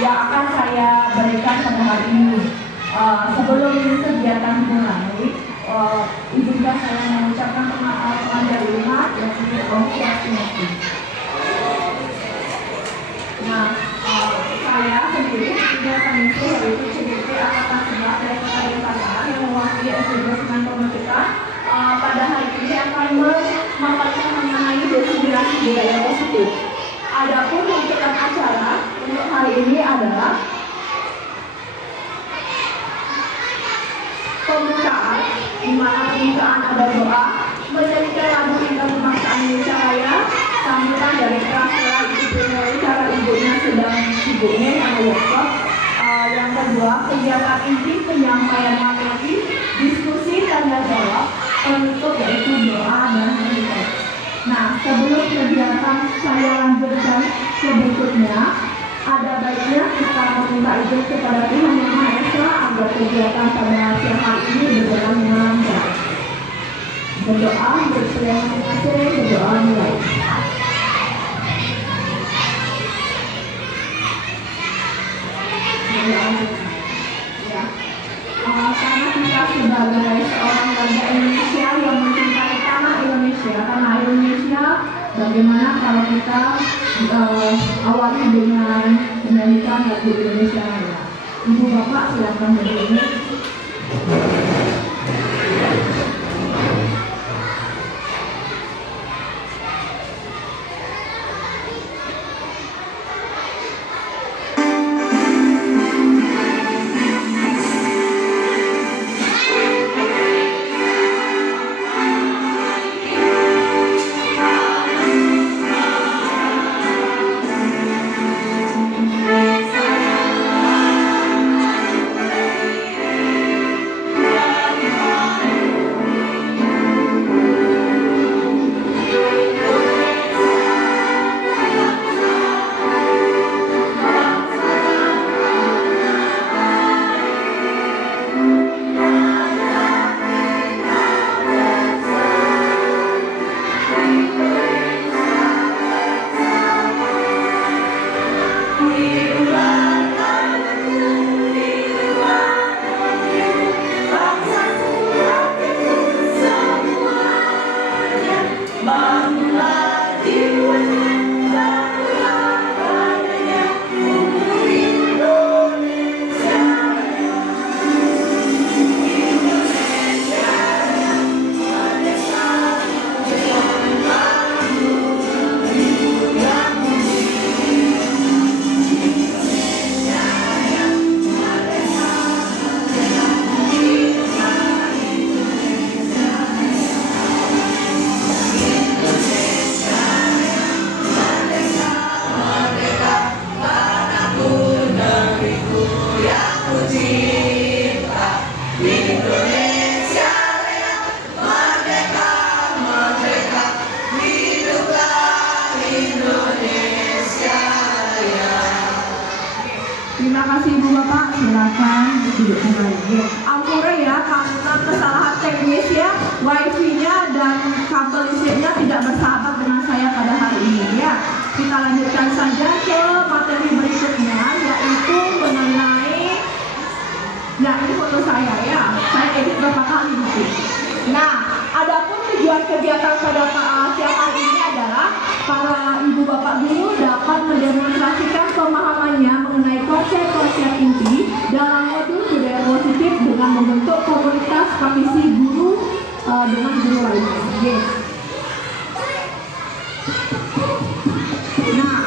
yang akan saya berikan pada hari ini. Sebelum kegiatan dimulai, izinkan saya mengucapkan pengajar umat dan konsentrasi. Nah, saya sendiri punya komisi yaitu CDP Angkatan 11 dari Kota Denpasar yang mewakili SDG dengan Pembentukan. Pada hari ini akan memaparkan mengenai destinasi budaya positif. Adapun runtutan acara untuk hari ini adalah pembukaan, di mana pembukaan ada doa, menyanyikan lagu Indah Kebangsaan Indonesia Raya, sambutan dari kelas-kelas ibu cara ibunya sedang sibuknya sama workshop. Yang kedua, kegiatan inti penyampaian materi, diskusi tanya jawab, penutup yaitu doa dan menutup. Nah, sebelum kegiatan saya lanjutkan ke berikutnya, ada baiknya kita meminta izin kepada Tuhan Yang Maha Esa agar kegiatan pada siang hari ini berjalan dengan lancar. Berdoa, terima kasih, berdoa mulai. Ya. Karena kita sebagai seorang warga Indonesia yang mencintai tanah Indonesia, bagaimana kalau kita awali dengan menyanyikan lagu Indonesia Raya. Ibu Bapak silakan berdiri. Terima kasih Ibu Bapak, silakan duduk kembali. Ampura ya, karena kesalahan teknis ya, wifi-nya dan kabel listriknya tidak bersahabat dengan saya pada hari ini ya. Kita lanjutkan saja ke materi berikutnya, yaitu mengenai, nah ini foto saya ya, saya edit berapa kali gitu. Nah, adapun tujuan kegiatan pada siang hari ini adalah para ibu bapak guru dapat mendemonstrasikan pemahamannya mengenai konsep-konsep inti dalam modul budaya positif dengan membentuk komunitas praktisi guru dengan guru lainnya. Yes. Nah,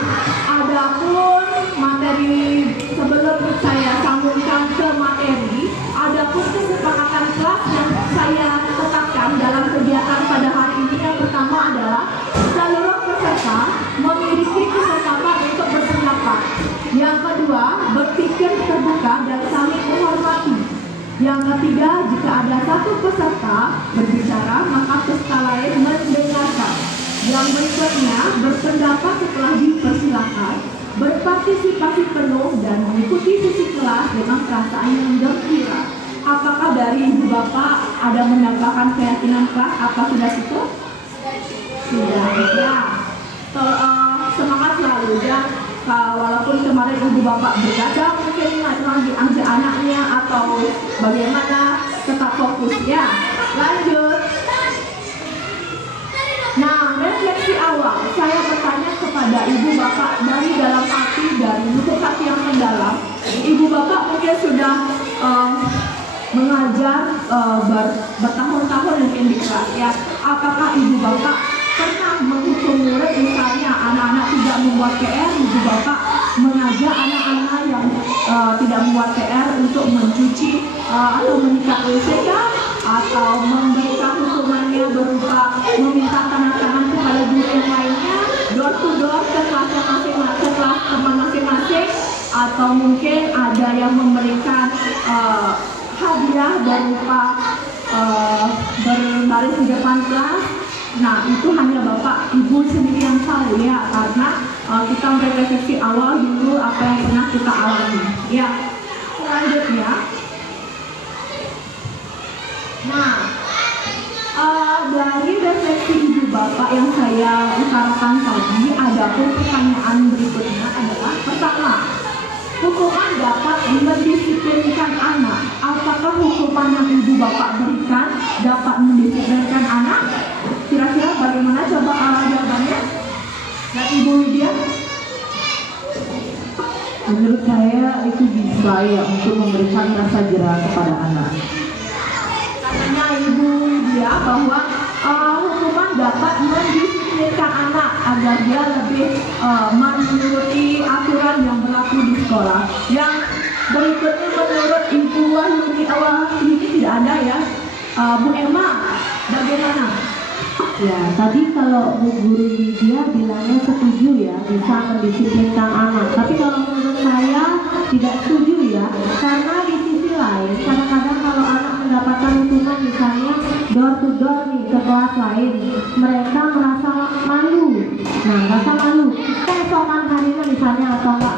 adapun materi sebelum saya sambungkan ke materi, adapun kesepakatan kelas yang saya tetapkan dalam kegiatan pada hari ini yang pertama adalah seluruh peserta memiliki kesempatan untuk berpendapat. Yang kedua, berpikir terbuka dan saling menghormati. Yang ketiga, jika ada satu peserta berbicara, maka peserta lain mendengarkan. Yang berikutnya, berpendapat setelah dipersilakan, berpartisipasi penuh dan mengikuti sisi kelas dengan perasaan yang gembira. Apakah dari Ibu Bapak ada menambahkan keyakinan kelas? Apa sudah cukup? Sudah ya. Semangat selalu dan Walaupun kemarin ibu bapak bergadang mungkin lagi angkat anaknya atau bagaimana, tetap fokus ya. Lanjut. Nah, refleksi awal saya bertanya kepada ibu bapak dari dalam hati, dari lubuk hati yang mendalam. Ibu bapak mungkin sudah mengajar bertahun-tahun mungkin di kelas ya. Apakah ibu bapak pernah menghukum murid, misalnya anak-anak tidak membuat PR, ibu bapak mengajak anak-anak yang tidak membuat PR untuk mencuci atau menyikat WC atau memberikan hukumannya berupa meminta tanda tangan kepada guru yang lainnya, door to door ke kelas masing-masing, ke kelas teman masing-masing, atau mungkin ada yang memberikan hadiah berupa berbaris di depan kelas. Nah, itu hanya bapak ibu sendiri yang tahu ya, karena kita merefleksi awal dulu apa yang pernah kita alami ya. Selanjutnya, nah dari refleksi ibu bapak yang saya utarakan tadi, ada pun pertanyaan berikutnya adalah: pertama, hukuman dapat mendisiplinkan anak. Apakah hukuman yang ibu bapak berikan dapat mendisiplinkan anak? Kira-kira bagaimana, coba jawabannya? Dan Ibu Widya? Menurut saya itu bisa ya untuk memberikan rasa jerah kepada anak. Katanya Ibu Widya bahwa hukuman dapat mendisiplinkan anak agar dia lebih menuruti aturan yang berlaku di sekolah. Yang berikutnya menurut Ibu Wahyuni, ini tidak ada ya. Bu Emma, bagaimana? Ya, tadi kalau Bu Guru Widya bilangnya setuju ya, bisa mendisiplinkan anak. Tapi kalau menurut saya tidak setuju ya, karena di sisi lain kadang-kadang kalau anak mendapatkan hukuman misalnya door to door nih ke kelas lain, mereka merasa malu. Nah, rasa malu. Keesokan harinya misalnya atau enggak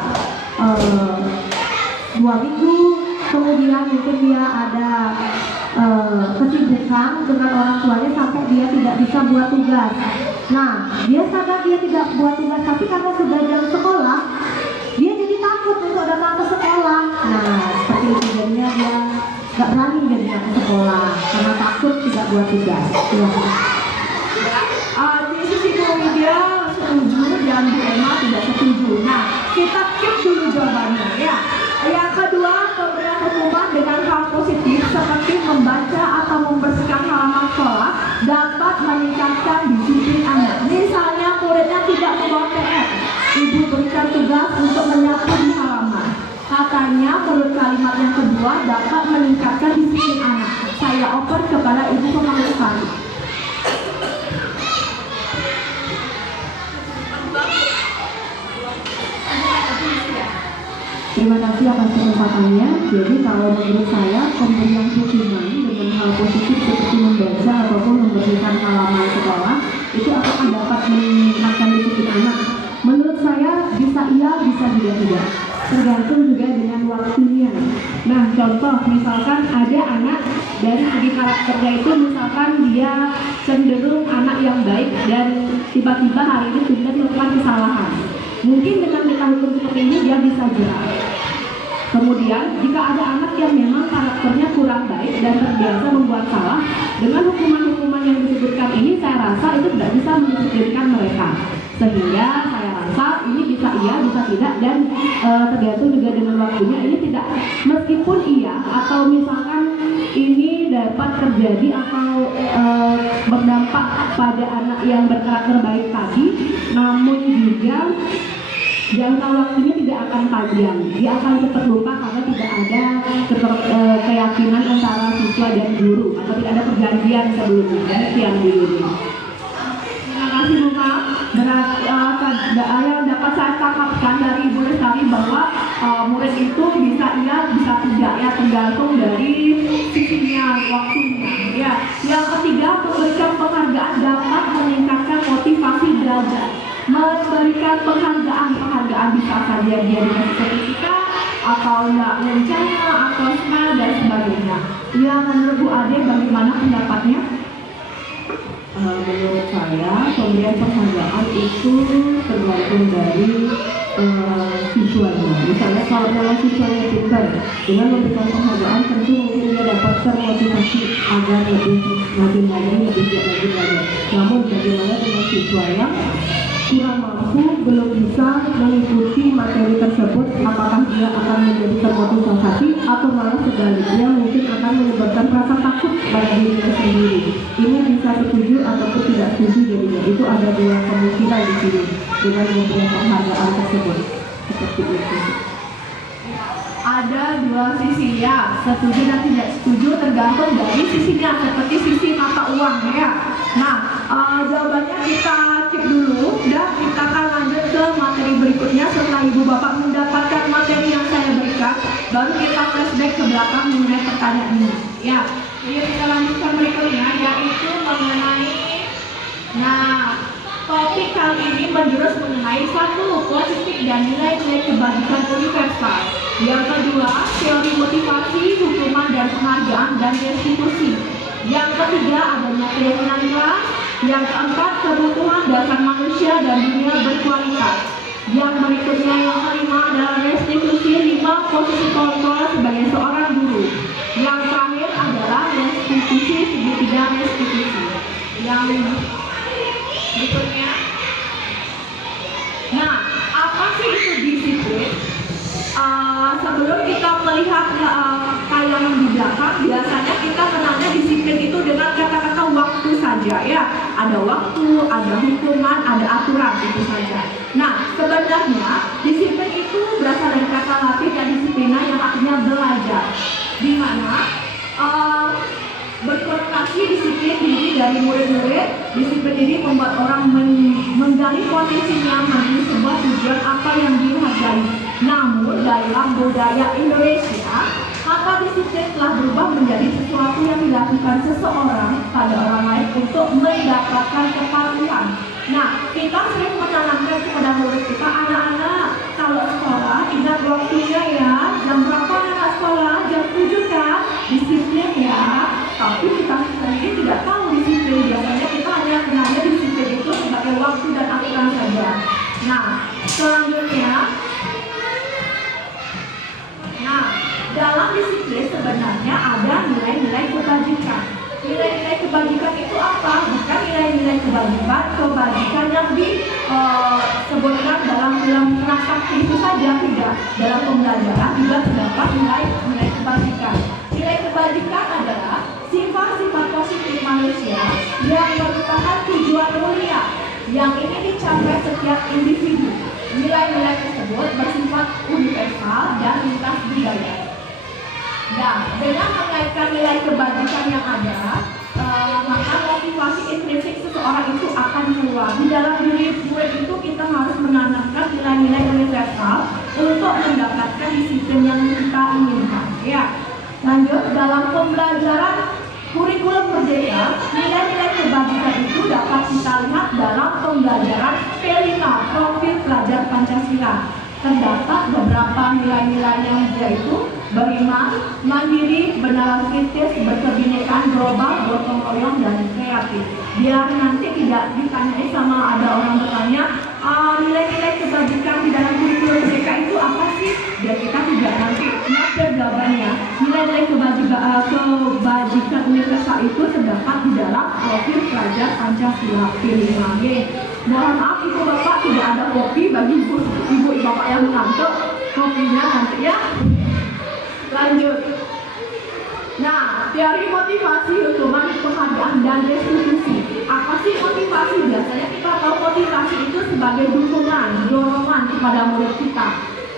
2 minggu kemudian mungkin dia ada kesibukan dengan orang tuanya sampai dia tidak bisa buat tugas. Nah, dia sadar dia tidak buat tugas, tapi karena sudah jam sekolah, dia jadi takut untuk datang ke sekolah. Nah, seperti itu jadinya dia nggak berani datang ke sekolah karena takut tidak buat tugas. Di sisi Bu Widya setuju dan Bu Emma tidak setuju. Nah, kita keep dulu jawabannya ya. Yang kedua, pemberian hukuman dengan hal positif seperti membaca atau membersihkan halaman sekolah dapat meningkatkan disiplin anak. Misalnya muridnya tidak membawa PR, ibu berikan tugas untuk menyapu di halaman. Katanya menurut kalimat yang kedua dapat meningkatkan disiplin anak. Saya oper kepada ibu pemangku kali. Terima kasih atas kesempatannya. Jadi kalau menurut saya pemberian hukuman dengan hal positif seperti membaca ataupun membersihkan halaman sekolah itu akan dapat meningkatkan disiplin anak. Menurut saya bisa iya, bisa juga tidak. Tergantung juga dengan waktunya. Nah, contoh misalkan ada anak dari segi karakternya itu misalkan dia cenderung anak yang baik dan tiba-tiba hari ini sudah melakukan kesalahan. Mungkin dengan kita hukum seperti ini dia bisa jerah. Kemudian jika ada anak yang memang karakternya kurang baik dan terbiasa membuat salah, dengan hukuman-hukuman yang disebutkan ini saya rasa itu tidak bisa mendisiplinkan mereka. Sehingga saya rasa ini bisa iya, bisa tidak, dan tergantung juga dengan waktunya. Ini tidak, meskipun iya atau misalkan ini dapat terjadi atau berdampak pada anak yang berkarakter baik tadi, namun juga jangka waktunya tidak akan panjang. Dia akan cepat lupa karena tidak ada keyakinan antara siswa dan guru atau tidak ada perjanjian sebelumnya. Demikian dulu. Terima kasih Bu Kak. Yang dapat saya tangkapkan dari Ibu Lestari bahwa murid itu bisa iya, bisa tidak ya, tergantung dari sisinya, waktunya. Ya. Yang ketiga, memberikan penghargaan dapat meningkatkan motivasi belajar. Memberikan penghargaan bisa saja dia dikasih sertifikat atau enggak rencana atau smell dan sebagainya. Ya, menurut Bu Ade bagaimana pendapatnya? Menurut saya pemberian penghargaan itu tergantung dari siswanya. Misalnya kalau memang siswanya pintar, dengan memberikan penghargaan tentu mungkin dia dapat termotivasi agar lebih rajin lagi, lebih giat lagi. Namun bagaimana dengan siswa yang kurang mampu, belum bisa mengikuti materi tersebut, apakah dia akan menjadi termotivasi atau malah sebaliknya mungkin akan menyebabkan rasa takut pada dirinya sendiri. Ini bisa setuju ataupun tidak setuju, jadinya itu ada dua kemungkinan di sini dengan memberikan penghargaan tersebut. Seperti itu. Ada dua sisi ya, setuju dan tidak setuju tergantung dari sisinya, seperti sisi mata uang ya. Nah, jawabannya kita cek dulu dan kita akan lanjut ke materi berikutnya setelah ibu bapak mendapatkan materi yang saya berikan, baru kita flashback ke belakang mengenai pertanyaan ini ya. Jadi kita lanjutkan berikutnya, yaitu mengenai topik kali ini menjurus mengenai satu, positif dan nilai-nilai kebajikan universal. Yang kedua, teori motivasi, hukuman dan penghargaan dan restitusi. Yang ketiga, adanya keyakinan kelas. Yang keempat, kebutuhan dasar manusia dan dunia berkualitas. Yang berikutnya yang kelima adalah restitusi, 5 posisi kontrol sebagai seorang guru. Yang terakhir adalah restitusi, segitiga restitusi. Yang berikutnya, nah, apa sih itu disiplin? Sebelum kita melihat tayangan di belakang, biasanya kita kenalnya disiplin itu dengan kata-kata waktu saja ya. Ada waktu, ada hukuman, ada aturan, itu saja. Nah, sebenarnya disiplin itu berasal dari kata Latin dan disiplina yang artinya belajar, di mana berkonotasi disiplin diri dari murid-murid. Disiplin ini membuat orang menggali potensinya menuju sebuah tujuan apa yang dihargai. Namun dalam budaya Indonesia, kata disiplin telah berubah menjadi sesuatu yang dilakukan seseorang pada orang lain untuk mendapatkan kepatuhan. Nah, kita sering menanamkan kepada murid kita, anak-anak kalau sekolah ingat waktunya ya, jam berapa anak sekolah, jam 7 kan, disiplin ya. Tapi kita sendiri tidak tahu disiplin. Biasanya kita hanya kenalnya disiplin itu sebagai waktu dan aturan saja. Nah, selanjutnya, dalam disiplin sebenarnya ada nilai-nilai kebajikan. Nilai-nilai kebajikan itu apa? Bukan nilai-nilai kebajikan yang disebutkan dalam transaksi itu saja, tidak. Dalam pembelajaran juga terdapat nilai-nilai kebajikan. Nilai kebajikan adalah sifat-sifat positif manusia yang merupakan tujuan mulia yang ingin dicapai setiap individu. Nilai-nilai tersebut bersifat universal dan lintas budaya. Nah, dengan mengaitkan nilai kebajikan yang ada, maka motivasi intrinsik seseorang itu akan keluar. Di dalam diri murid itu kita harus menanamkan nilai-nilai universal untuk mendapatkan disiplin yang kita inginkan. Ya, lanjut, dalam pembelajaran kurikulum merdeka, nilai-nilai kebajikan itu dapat kita lihat dalam pembelajaran P5, profil pelajar Pancasila. Terdapat beberapa nilai-nilai yaitu beriman, mandiri, bernalar kritis, berkebinekaan global, gotong royong, dan kreatif. Biar nanti tidak ditanyai sama ada orang bertanya, nilai-nilai kebajikan di dalam kurikulum merdeka itu apa sih? Biar kita tidak nanti nafsu jawabannya. Nilai-nilai kebajikan universal itu terdapat di dalam profil pelajar Pancasila P5G. Mohon maaf ibu bapak tidak ada kopi bagi ibu bapak yang mengantuk, kopinya nanti ya. Lanjut. Nah, teori motivasi, hukuman, penghargaan, dan restitusi. Apa sih motivasi? Biasanya kita tahu motivasi itu sebagai dukungan, dorongan kepada murid kita.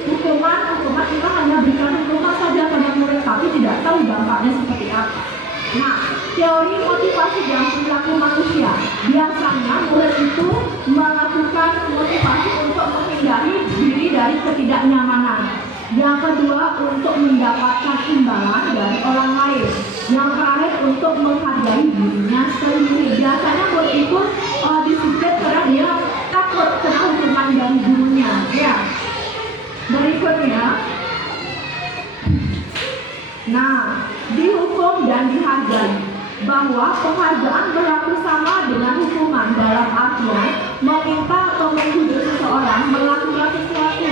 Hukuman kita hanya berikan hukuman saja pada murid, tapi tidak tahu dampaknya seperti apa. Nah, teori motivasi dan perilaku manusia. Biasanya murid itu melakukan motivasi untuk menghindari diri dari ketidaknyamanan. Yang kedua, untuk mendapatkan imbalan dari orang lain. Yang terakhir, untuk menghargai dirinya sendiri. Biasanya murid itu disiplin karena dia takut kena hukuman dari gurunya. Ya. Berikutnya, nah, dihukum dan dihargai. Bahwa penghargaan berlaku sama dengan hukuman dalam artian meminta atau menghujur seseorang melakukan sesuatu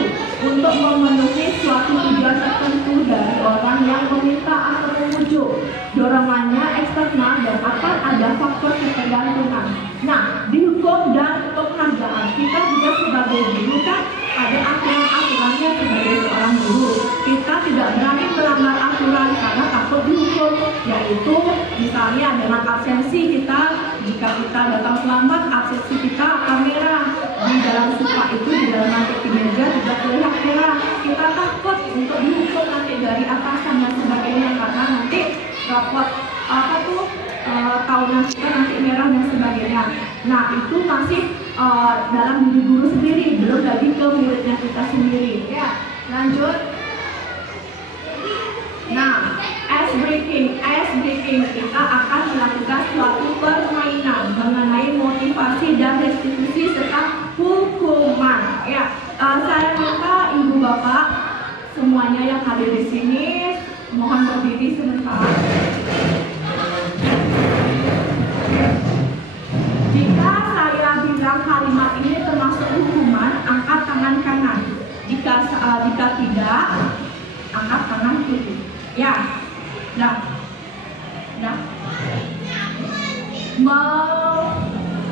untuk memenuhi suatu tujuan tertentu dari orang yang meminta atau memujuk. Dorongannya eksternal dan akan ada faktor ketergantungan. Nah, di hukum dan penghargaan kita juga sebagai guru kan ada aturan-aturannya sebagai seorang guru. Kita tidak berani melanggar aturan karena takut dihukum, yaitu misalnya dengan absensi kita, jika kita datang terlambat, absensi kita akan merah. Di dalam suka itu, di dalam nanti kinerja juga terlihat merah. Kita takut untuk dihukum nanti dari atasan dan sebagainya karena nanti rapot tahunan kita nanti merah dan sebagainya. Nah, itu masih dalam diri guru sendiri, belum lagi ke muridnya kita sendiri. Ya, lanjut. Nah, ice breaking kita akan melakukan suatu permainan mengenai motivasi dan restitusi serta hukuman. Ya, saya minta ibu bapak semuanya yang hadir di sini mohon berdiri sebentar. Jika saya bilang kalimat ini termasuk hukuman, angkat tangan kanan. Jika tidak, angkat tangan kiri. Ya, nah.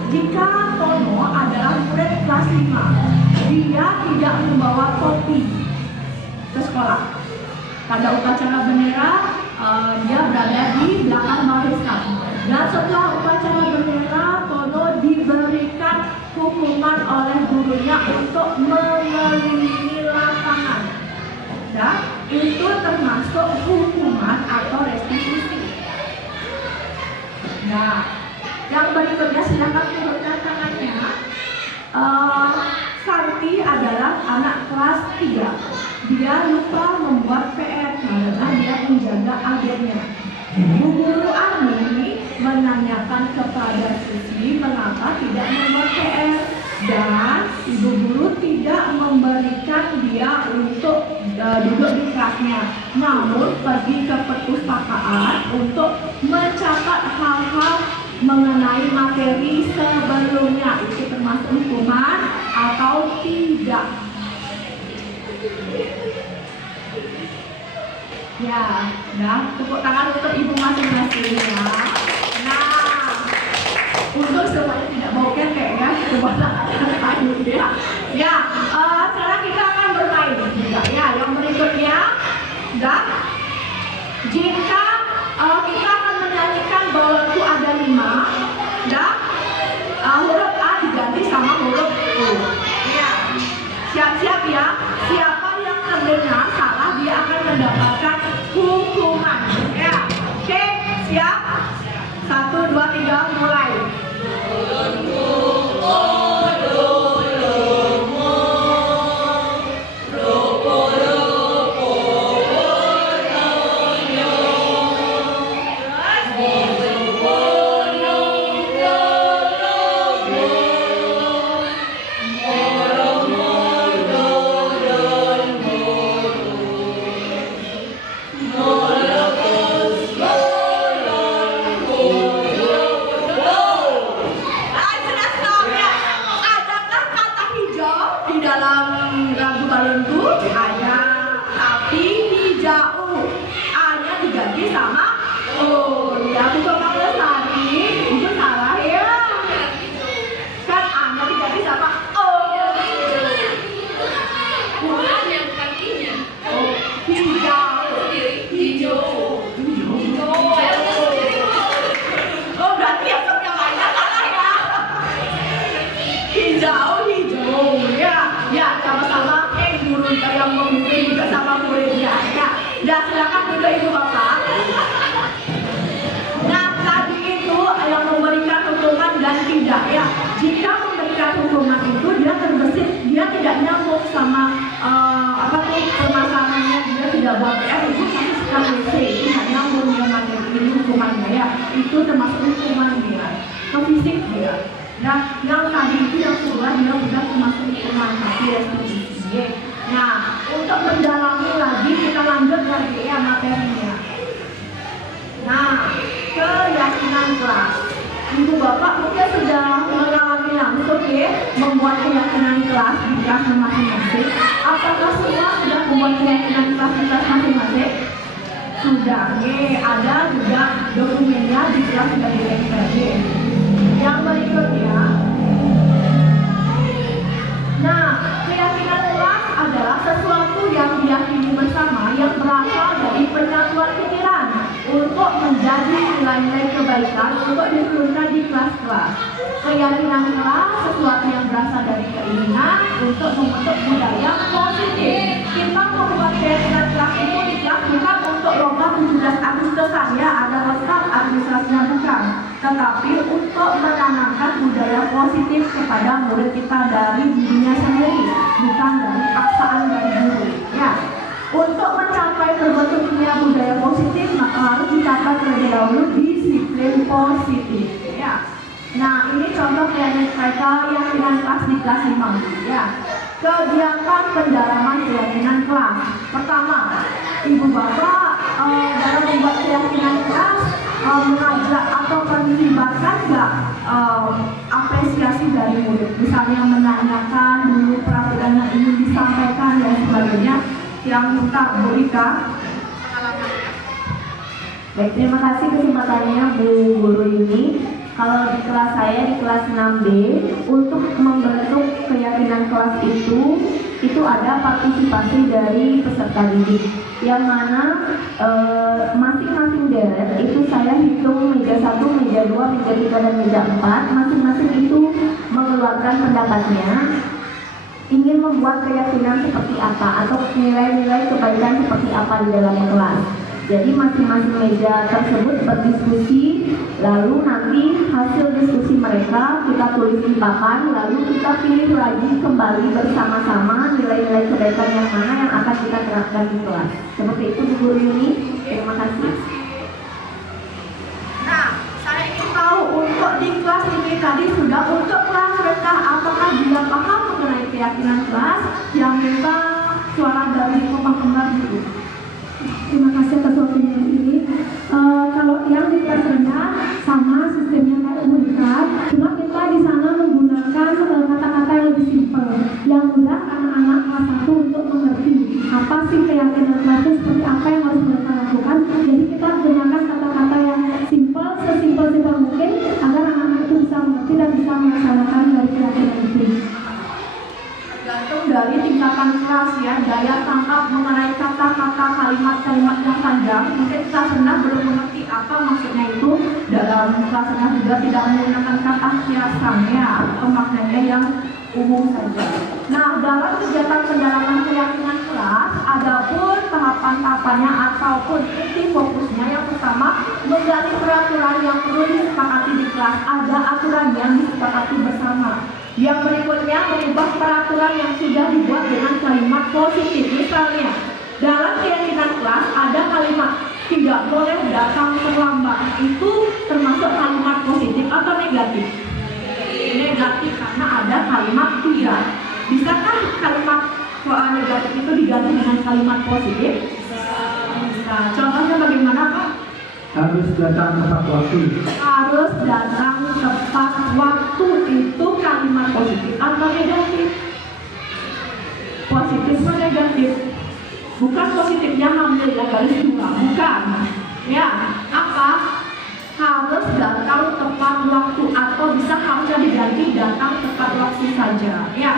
Jika Tono adalah murid kelas 5, dia tidak membawa topi ke sekolah. Pada upacara bendera, dia berada di belakang barisan. Dan setelah upacara bendera, Tono diberikan hukuman oleh gurunya untuk mengelilingi lapangan. Dan itu termasuk hukuman atau restitusi. Nah, yang berikutnya silakan turunkan tangannya. Santi adalah anak kelas 3. Dia lupa membuat PR karena dia menjaga agennya. Bu Guru Ani menanyakan kepada Susi mengapa tidak membuat PR, dan ibu guru tidak memberikan dia untuk duduk di kelasnya, namun pergi ke perpustakaan untuk mencatat hal-hal mengenai materi sebelumnya. Itu termasuk hukuman atau tidak? Ya, nah, tepuk tangan untuk ibu masing-masing ya. Nah, untuk semuanya tidak bau ketek ya, kepada anak-anak ya. Ya, sekarang kita akan bermain juga ya. Yang berikutnya, dan jika kita akan menyanyikan bahwa itu ada 5, dan huruf A diganti sama huruf U. Ya, siap-siap ya. Siapa yang terdengar salah dia akan mendapatkan hukuman. Ya, oke, siap. 1, 2, 3, mulai. Jika memberikan hukuman itu dia terbesit, dia tidak nyambung sama permasalahannya, dia tidak buat PR, itu pasti sekali WC, itu tidak nyambung dengan ini hukumannya ya, itu termasuk hukuman dia, ke fisik dia. Nah, yang tadi itu yang sudah dia sudah termasuk hukuman tapi restitusi. Nah, untuk mendalami lagi kita lanjut lagi ya materinya. Nah, keyakinan kelas. Ibu bapak mungkin sudah mengalami langsung membuat keyakinan kelas di kelas masing-masing? Apakah semua sudah membuat keyakinan kelas di kelas masing-masing? Sudah, ada juga dokumennya di kelas dari DPRD. Yang berikutnya, nah, keyakinan kelas adalah sesuatu yang diyakini bersama yang berasal dari penyatuan pikiran untuk menjadi nilai-nilai kebaikan untuk diturunkan di kelas-kelas. Keyakinan kelas sesuatu yang berasal dari keinginan untuk membentuk budaya positif. Kita membuat keyakinan kelas itu di kelas bukan untuk lomba 17 Agustusan ya, ada lengkap administrasinya bukan, tetapi untuk menanamkan budaya positif kepada murid kita dari dirinya sendiri, bukan dari paksaan dari guru ya. Untuk mencapai terbentuknya budaya positif maka harus dicapai terlebih dahulu disiplin positif ya. Nah, ini contoh keyakinan kelas di kelas 5 ya. Kegiatan pendalaman keyakinan kelas. Pertama, Ibu Bapak dalam membuat keyakinan kelas mengajak atau melibatkan nggak apresiasi dari murid, misalnya menanyakan dulu peraturan yang ingin disampaikan dan sebagainya. Yang minta Bu Rika. Baik, terima kasih kesempatannya Bu Guru Yuni. Kalau di kelas saya di kelas 6B, untuk membentuk keyakinan kelas itu ada partisipasi dari peserta didik, yang mana masing-masing deret itu saya hitung meja 1, meja 2, meja 3, dan meja 4, masing-masing itu mengeluarkan pendapatnya ingin membuat keyakinan seperti apa atau nilai-nilai kebaikan seperti apa di dalam kelas. Jadi masing-masing meja tersebut berdiskusi, lalu nanti hasil diskusi mereka kita tulis di papan, lalu kita pilih lagi kembali bersama-sama nilai-nilai kebaikan yang mana yang akan kita terapkan di kelas. Seperti itu Bu Guru Yuni. Terima kasih. Nah, saya ingin tahu untuk di kelas ini tadi sudah untuk kelas rendah apakah dia paham mengenai keyakinan kelas? Yang minta suara dari pemaham dulu. Terima kasih atas waktunya ini. Kalau yang di kelas rendah sama sistemnya kayak unikat, cuma kita di sana menggunakan kata-kata yang lebih simpel, yang mudah anak-anak kelas 1 untuk mengerti apa sih keyakinan kelas itu, seperti apa yang harus mereka lakukan. Jadi kita gunakan kata-kata yang simpel, sesimpel-simpel mungkin agar anak-anak itu bisa mengerti dan bisa melaksanakan dari keyakinan itu. Tergantung dari tingkatan kelas ya, daya tangkap mengenai kata-kata kalimat-kalimat yang panjang. Mungkin kelas rendah belum mengerti apa maksudnya itu, dalam kelas rendah juga tidak menggunakan kata kiasan ya, atau maknanya yang umum saja. Nah, dalam kegiatan pendalaman keyakinan kelas, adapun tahapan-tahapannya ataupun inti fokusnya, yang pertama menggali peraturan yang perlu disepakati di kelas. Ada aturan yang disepakati bersama. Yang berikutnya mengubah peraturan yang sudah dibuat dengan kalimat positif. Misalnya, dalam keyakinan kelas ada kalimat tidak boleh datang terlambat. Itu termasuk kalimat positif atau negatif? Negatif, karena ada kalimat tidak. Bisakah kalimat negatif itu diganti dengan kalimat positif? Bisa. Contohnya bagaimana, Pak? Harus datang tepat waktu. Harus datang tepat waktu, itu kalimat positif atau negatif? Positif atau negatif? Bukan positifnya hamil ya garis 2, bukan ya. Apa? Harus datang tepat waktu, atau bisa harusnya diganti datang tepat waktu saja ya.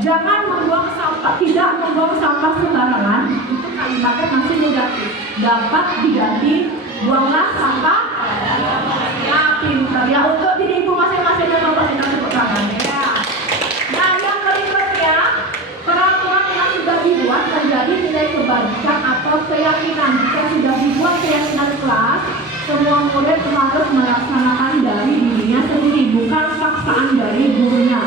Jangan membuang sampah, tidak membuang sampah sembarangan, itu kalimatnya masih negatif. Dapat diganti buanglah sampah ya, pintar ya. Untuk diri ibu masing-masing dan bapak kita tepuk tangan ya. Nah, yang berikutnya peraturan yang sudah dibuat menjadi nilai kebaikan atau keyakinan. Jika sudah dibuat keyakinan kelas, semua murid harus melaksanakan dari dirinya sendiri, bukan paksaan dari gurunya.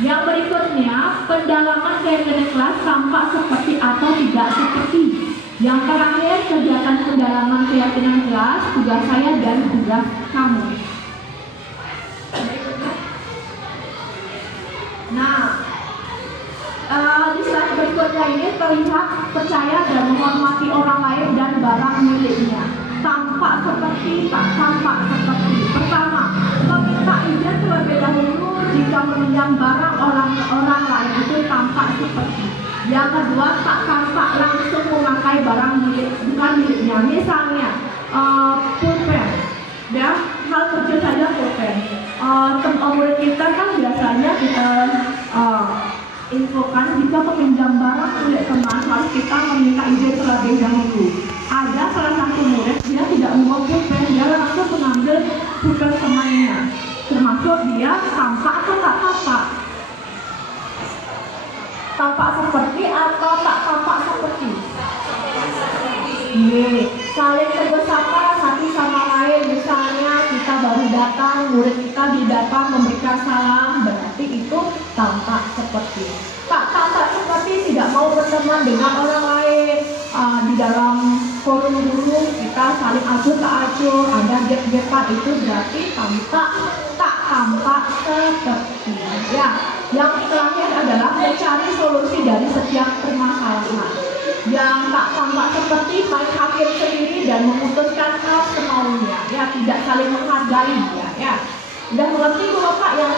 Yang berikutnya pendalaman keyakinan kelas tampak seperti atau tidak seperti. Yang terakhir, kegiatan pendalaman keyakinan kelas, tugas saya dan tugas kamu. Nah, di slide berikutnya ini terlihat percaya dan menghormati orang lain dan barang miliknya. Tampak seperti, tak tampak seperti. Pertama, meminta izin terlebih dahulu jika meminjam barang hal kecil saja pulpen. Murid kita kan biasanya kita infokan jika meminjam barang milik teman harus kita meminta izin terlebih dahulu. Ada salah satu murid dia tidak membawa pulpen, dia langsung mengambil pulpen temannya, termasuk dia tampak atau tak tampak. Tampak seperti atau tak tampak seperti? Saling tegur sapa satu sama lain. Misalnya kita baru datang, murid kita datang memberikan salam, berarti itu tampak seperti. Tak tampak seperti tidak mau berteman dengan orang lain. Di dalam forum guru kita saling acuh tak acuh, ada gap-gapan, itu berarti tak tampak seperti. Ya, yang terakhir adalah mencari solusi dari setiap permasalahan. Yang tak tampak seperti main hakim sendiri dan memutuskan hal semaunya, ya, tidak saling menghargai dia, ya. Udah mengerti Bu Bapak yang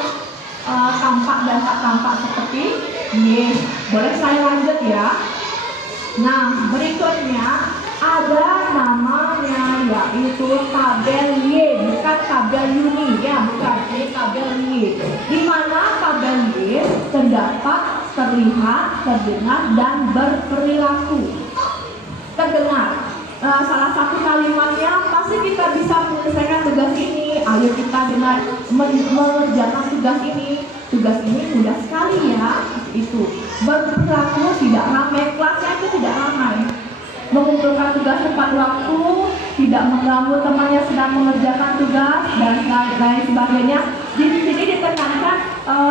tampak dan tak tampak seperti? Boleh saya lanjut ya. Nah, berikutnya ada namanya yaitu tabel Y, bukan tabel Uni, ya, bukan, ini tabel Y. Di mana tabel Y terdapat terlihat, terdengar, dan berperilaku. Terdengar, salah satu kalimatnya pasti kita bisa menyelesaikan tugas ini. Ayo kita dengar mengerjakan tugas ini. Tugas ini mudah sekali ya. Itu berperilaku tidak ramai, kelasnya itu tidak ramai. Mengumpulkan tugas tepat waktu, tidak mengganggu temannya sedang mengerjakan tugas, dan lain sebagainya. Di sini ditekankan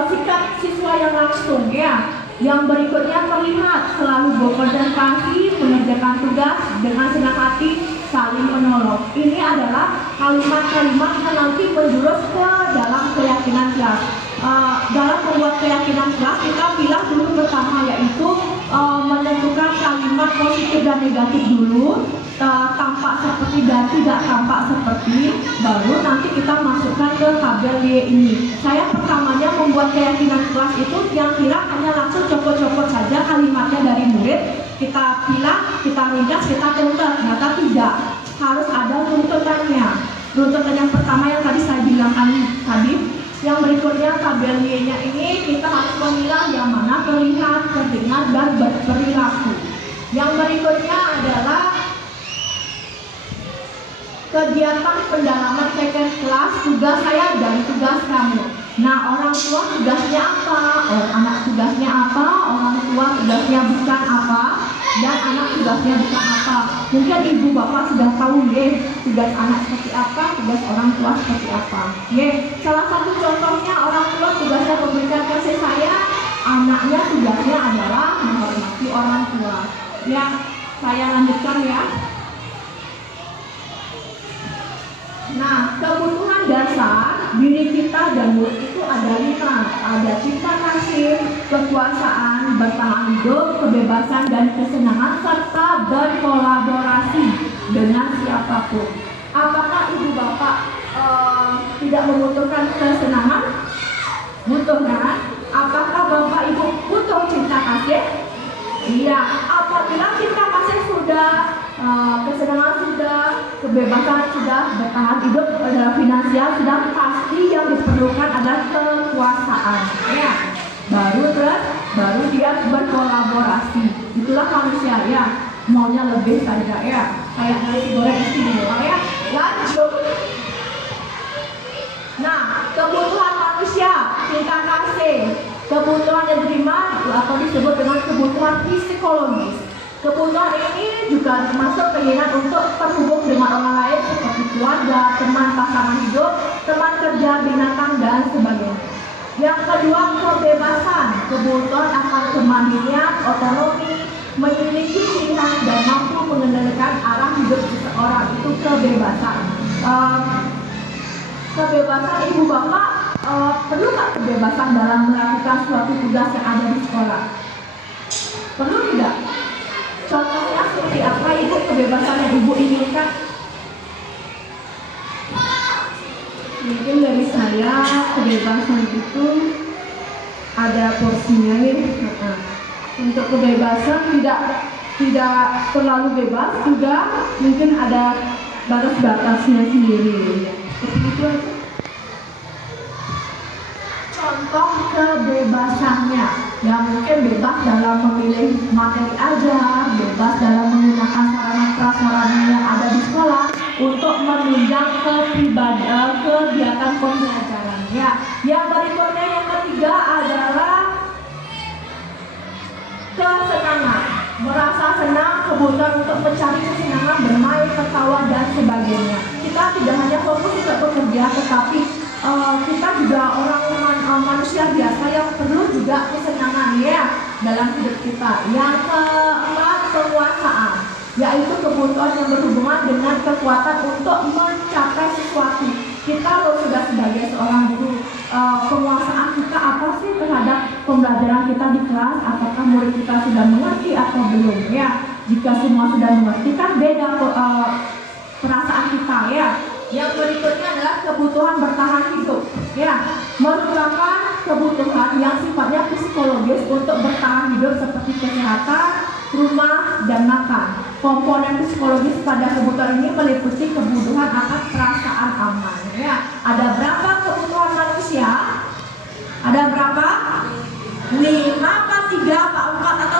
sikap siswa yang langsung, ya. Yang berikutnya terlihat selalu berkonsentrasi mengerjakan tugas dengan senang hati, saling menolong. Ini adalah kalimat-kalimat yang nanti menjurus ke dalam keyakinan kelas. Dalam membuat keyakinan kelas kita pilih dulu pertama, yaitu menentukan kalimat positif dan negatif dulu, tampak seperti dan tidak tampak seperti, baru nanti kita masukkan ke tabel Y ini. Saya pertamanya membuat keyakinan kelas itu yang kira hanya langsung copot-copot saja kalimatnya dari murid, kita pilih, kita ringkas, kita tuntut. Ternyata tidak, harus ada runtutannya. Runtutan yang pertama yang tadi saya bilang tadi. Yang berikutnya tabel Y-nya ini kita harus memilah yang mana terlihat, terdengar, dan berperilaku. Yang berikutnya adalah kegiatan pendalaman second kelas, tugas saya dan tugas kamu. Nah, orang tua tugasnya apa? Anak tugasnya apa? Orang tua tugasnya bukan apa? Dan anak tugasnya bukan apa? Mungkin ibu bapak sudah tahu tugas anak seperti apa, tugas orang tua seperti apa. Salah satu contohnya orang tua tugasnya memberikan kasih sayang, anaknya tugasnya adalah menghormati orang tua. Ya, saya lanjutkan ya. Nah, kebutuhan dasar diri kita dan murid itu ada 5. Ada cinta kasih, kekuasaan, bertahan hidup, kebebasan dan kesenangan, serta berkolaborasi dengan siapapun. Apakah ibu bapak tidak membutuhkan kesenangan? Butuh kan? Apakah bapak ibu butuh cinta kasih? Iya. Apabila cinta kasih sudah, kesenangan sudah, kebebasan sudah, bertahan hidup dalam finansial sudah, pasti yang diperlukan adalah kekuasaan. Ya. Baru dia berkolaborasi. Itulah manusia, ya. Maunya lebih saja, ya. Kayak nasi goreng istimewa, ya. Lanjut. Nah, kebutuhan manusia, cinta kasih, kebutuhan yang diterima atau disebut dengan kebutuhan psikologis. Kebutuhan ini juga termasuk keinginan untuk terhubung dengan orang lain seperti keluarga, teman pasangan hidup, teman kerja, binatang, dan sebagainya. Yang kedua, kebebasan, kebutuhan akan kemandirian, otonomi, memiliki pilihan dan mampu mengendalikan arah hidup seseorang, itu kebebasan. Kebebasan ibu bapak, perlu nggak kebebasan dalam melakukan suatu tugas yang ada di sekolah? Perlu tidak? Contohnya seperti apa ibu kebebasan yang ibu inginkan? Mungkin dari saya kebebasan itu ada porsinya ya. Untuk kebebasan tidak terlalu bebas, juga mungkin ada batas-batasnya sendiri. Seperti itu aja. Contoh kebebasannya, ya mungkin bebas dalam memilih materi ajar, bebas dalam menggunakan sarana prasarana yang ada di sekolah untuk menunjang kegiatan pembelajaran. Ya, yang berikutnya yang ketiga adalah kesenangan, merasa senang, kebutuhan untuk mencari kesenangan, bermain, tertawa dan sebagainya. Kita tidak hanya fokus untuk bekerja, tetapi kita juga manusia biasa yang perlu juga kesenangan ya dalam hidup kita. Yang keempat, penguasaan, yaitu kebutuhan yang berhubungan dengan kekuatan untuk mencapai sesuatu. Kita sudah sebagai seorang guru, penguasaan kita apa sih terhadap pembelajaran kita di kelas? Apakah murid kita sudah mengerti atau belum ya? Jika semua sudah mengerti kan beda perasaan kita ya. Yang berikutnya adalah kebutuhan bertahan hidup ya, merupakan kebutuhan yang sifatnya psikologis untuk bertahan hidup seperti kesehatan, rumah, dan makan. Komponen psikologis pada kebutuhan ini meliputi kebutuhan akan perasaan aman ya. Ada berapa kebutuhan manusia? Ada berapa? 5 apa 3 apa 4 atau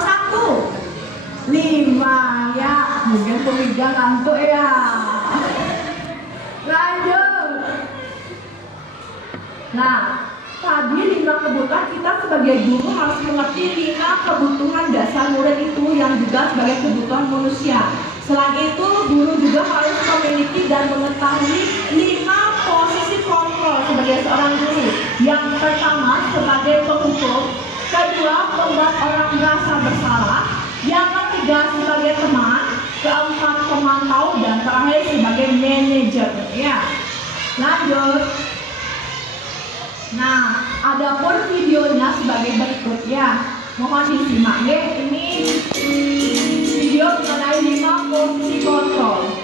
1? 5 ya, mungkin pemiga ngantuk ya. Lanjut. Nah, tadi 5 kebutuhan, kita sebagai guru harus mengerti 5 kebutuhan dasar murid itu yang juga sebagai kebutuhan manusia. Selain itu, guru juga harus memiliki dan mengetahui 5 posisi kontrol sebagai seorang guru. Yang pertama sebagai penghukum, kedua membuat orang merasa bersalah, yang ketiga sebagai teman, keempat pemantau, dan terakhir sebagai manajer ya. Lanjut. Nah, adapun videonya sebagai berikut ya. Mohon disimak ya. Ini video mengenai 5 posisi kontrol.